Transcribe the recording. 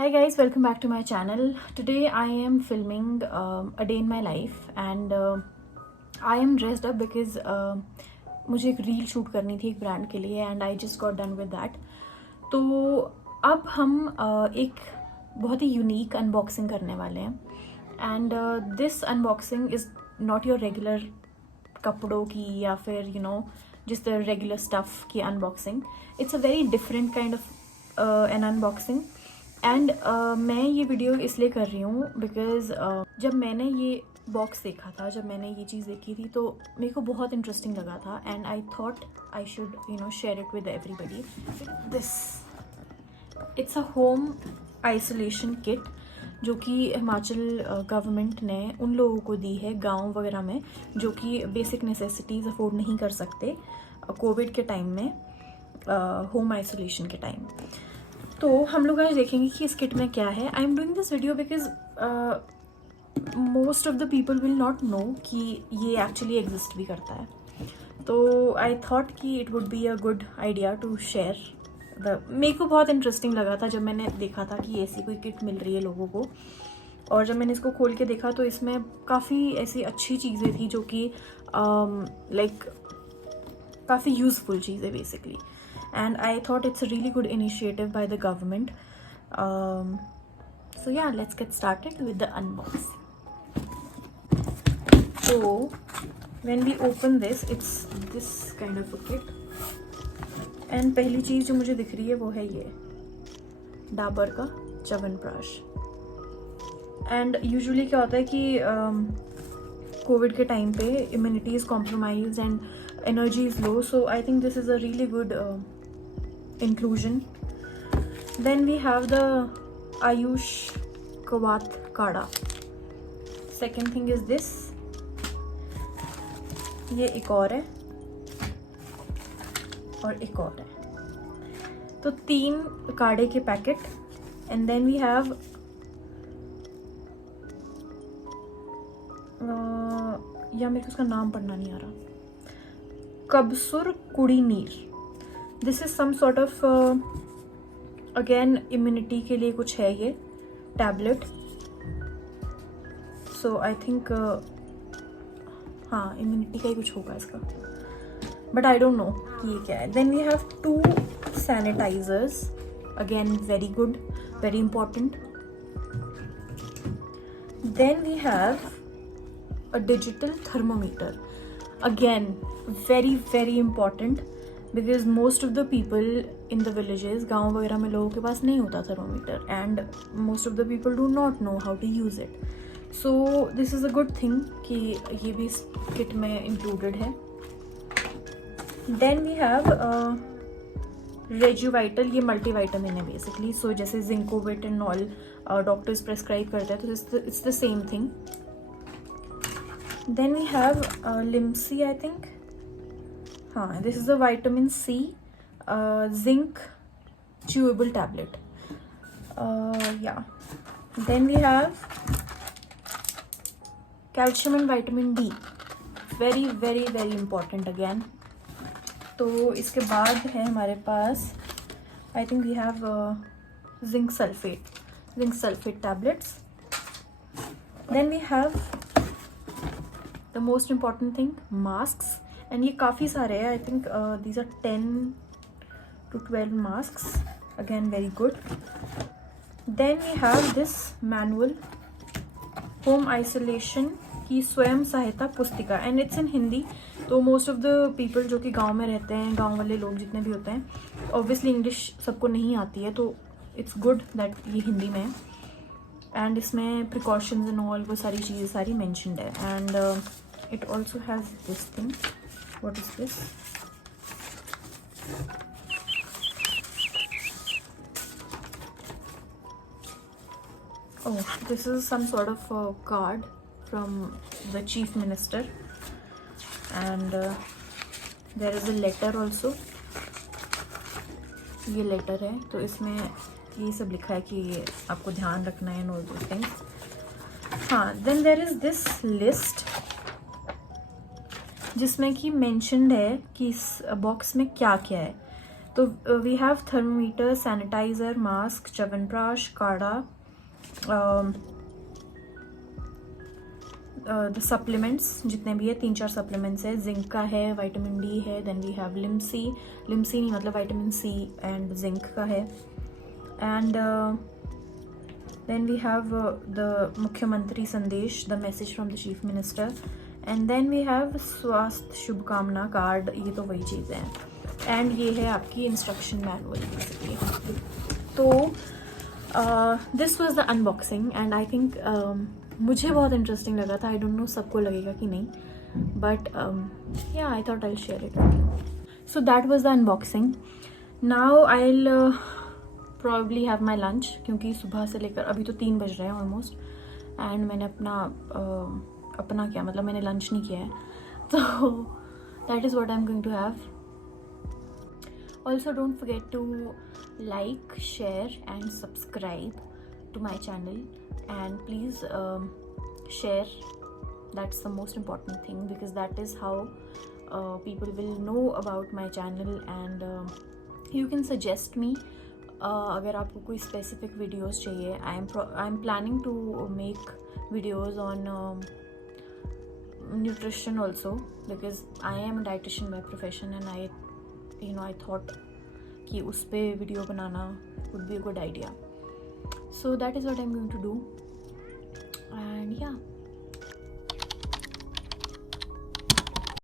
Hi guys, welcome back to my channel. Today I am filming a day in my life and I am dressed up because मुझे एक reel shoot करनी थी एक brand के लिए and I just got done with that. तो अब हम एक बहुत ही यूनिक अनबॉक्सिंग करने वाले हैं and this unboxing is not your regular कपड़ों की या फिर just the regular stuff की unboxing. It's a very different kind of an unboxing. And मैं ये वीडियो इसलिए कर रही हूँ बिकॉज़ जब मैंने ये बॉक्स देखा था, जब मैंने ये चीज़ देखी थी तो मेरे को बहुत इंटरेस्टिंग लगा था and I thought I should share it with everybody. This it's a home isolation kit जो कि हिमाचल गवर्नमेंट ने उन लोगों को दी है गांव वगैरह में जो कि बेसिक नेसेसिटीज़ अफोर्ड नहीं कर सकते कोविड के टाइम में, होम आइसोलेशन के टाइम. तो हम लोग आज देखेंगे कि इस किट में क्या है. I am doing this video because most of the people will not know कि ये एक्चुअली एग्जिस्ट भी करता है. तो आई थॉट कि it would be a good idea to share मेरे को बहुत इंटरेस्टिंग लगा था जब मैंने देखा था कि ऐसी कोई किट मिल रही है लोगों को. और जब मैंने इसको खोल के देखा तो इसमें काफ़ी ऐसी अच्छी चीज़ें थी जो कि लाइक काफ़ी यूज़फुल चीज़ें basically. And I thought it's a really good initiative by the government. So yeah, let's get started with the unboxing. So when we open this, it's this kind of a kit. And पहली चीज़ जो मुझे दिख रही है वो है ये डाबर का च्यवनप्राश. And usually क्या होता है कि कोविड के टाइम पे immunity is compromised and energy is low. So I think this is a really good inclusion. Then we have the Ayush Kawat Kada. Second thing is this. ये एक और है और एक और है. तो 3 काढ़े के packet. And then we have या मेरे को उसका नाम पढ़ना नहीं आ रहा. कबसुर कुड़ी नीर. This is some sort of again immunity के लिए कुछ है ये टैबलेट. सो आई थिंक हाँ इम्यूनिटी का ही कुछ होगा इसका, बट आई डोंट नो ये क्या है. Then we have 2 sanitisers. Again very good, very important. Then we have a digital thermometer. Again very very important because most of the people in the villages, गाँव वगैरह में लोगों के पास नहीं होता thermometer and most of the people do not know how to use it. So this is a good thing कि ये भी इस किट में included है. Then we have रेजुवाइटल. ये मल्टीवाइटामिन है बेसिकली. सो जैसे Zincovit and all doctors prescribe करते हैं तो it's the same thing. Then we have Limsi, I think. हाँ, this is a vitamin C zinc chewable tablet. Yeah. Then we have calcium and vitamin D. Very very very important again. तो इसके बाद है हमारे पास I think we have zinc sulfate tablets. Then we have the most important thing, masks. and ये काफ़ी सारे हैं. I think these are 10 to 12 masks. Again very good. Then we have this manual home isolation की स्वयं सहायता पुस्तिका and it's in Hindi. तो most of the people जो कि गांव में रहते हैं, गांव वाले लोग जितने भी होते हैं, obviously English सबको नहीं आती है तो it's good that ये हिंदी में है. एंड इसमें प्रिकॉशंस एंड ऑल वो सारी चीज़ें सारी मेंशन्ड है. And it also has this thing. What is this? Oh, this is some sort of card from the chief minister and there is a letter also. ये letter है तो इसमें ये सब लिखा है कि आपको ध्यान रखना है ऑल दोस थिंग्स. हाँ, then there is this list जिसमें कि मेंशन्ड है कि इस बॉक्स में क्या क्या है. तो we have thermometer, sanitiser, mask, chyawanprash, kadha, the supplements जितने भी है, 3-4 सप्लीमेंट्स है, जिंक का है, विटामिन डी है, देन वी हैव लिम्सी नहीं मतलब विटामिन सी एंड जिंक का है, and then we have the Mukhyamantri Sandesh, the message from the chief minister, and then we have Swasthya Shubhkamna card, ये तो वही चीज़ें हैं, एंड ये है आपकी इंस्ट्रक्शन मैनुअल बेसिकली। तो this was the unboxing and I think मुझे बहुत इंटरेस्टिंग लगा था। आई डोंट नो सबको लगेगा कि नहीं, बट या I thought I share it with you. So that was the unboxing. Now I will probably have my lunch, क्योंकि सुबह से लेकर अभी तो 3 बज रहे हैं ऑलमोस्ट, एंड मैंने अपना क्या मतलब मैंने लंच नहीं किया है, तो that is what I am going to have. Also don't forget to like, share and subscribe to my channel, and please share. That's the most important thing, because that is how people will know about my channel, and you can suggest me अगर आपको कोई specific videos चाहिए. I am planning to make videos on nutrition also, because I am a dietitian by profession, and I thought कि उस पे video banana would be a good idea. So that is what I'm going to do, and yeah.